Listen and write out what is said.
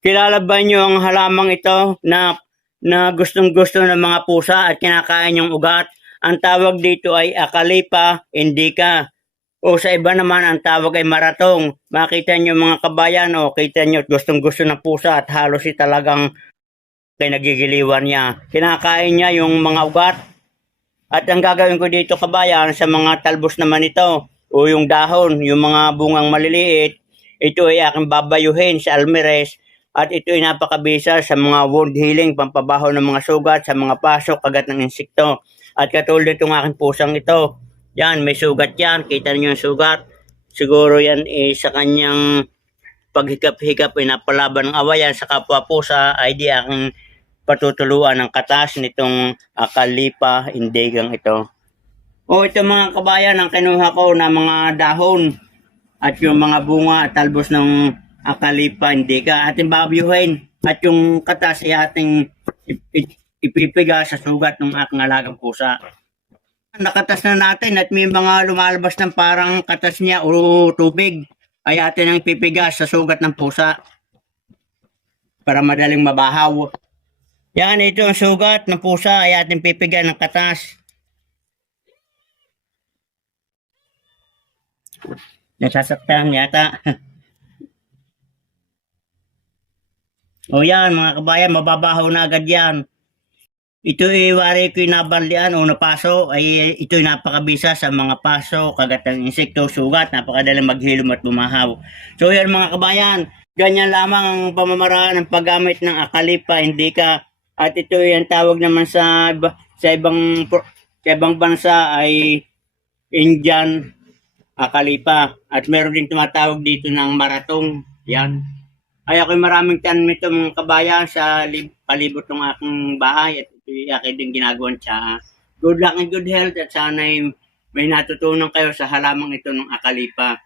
Kilala ba niyo ang halamang ito na gustong-gusto ng mga pusa at kinakain yung ugat? Ang tawag dito ay Acalypha Indica. O sa iba naman ang tawag ay maratong. Makita niyo mga kabayan, o kita niyo gustong-gusto ng pusa at halos talagang nagigiliwan niya. Kinakain niya yung mga ugat. At ang gagawin ko dito kabayan sa mga talbos naman ito o yung dahon, yung mga bungang maliliit, ito ay aking babayuhin sa almeres. At ito ay napakabisa sa mga wound healing, pampabaho ng mga sugat, sa mga pasok, kagat ng insekto. At katulad itong aking pusang ito. Yan, may sugat yan. Kita niyo yung sugat. Siguro yan sa kanyang paghikap-hikap ay napalaban ng awayan sa kapwa pusa ay di aking patutuluan ng katas nitong Acalypha Indigang ito. O ito mga kabayan, ang kinuha ko na mga dahon at yung mga bunga at talbos ng Acalypha Indica ating babyuhin at yung katas ay ating ipipiga sa sugat ng aking alagang pusa. Nakatas na natin at may mga lumalabas ng parang katas niya o tubig ay atin ang ipipiga sa sugat ng pusa para madaling mabahaw. Yan, ito ang sugat ng pusa ay ating pipiga ng katas. Nasasaktan yata. O yan mga kabayan, mababaho na agad yan. Ito ay wari ko nabaldian o napaso ay ito ay napakabisa sa mga paso, kagat ng insekto, sugat, napakadaling maghilom at bumahaw. So yan mga kabayan, ganyan lamang ang pamamaraan ng paggamit ng Acalypha Indica. At ito ay ang tawag naman sa ibang bansa ay Indian Acalypha. At meron din tumatawag dito ng maratong. Yan. Ay ako'y maraming tanim nito mga kabayan sa palibot ng aking bahay at ito yung aking din ginagawan siya. Good luck and good health at sana may natutunan kayo sa halamang ito ng Acalypha.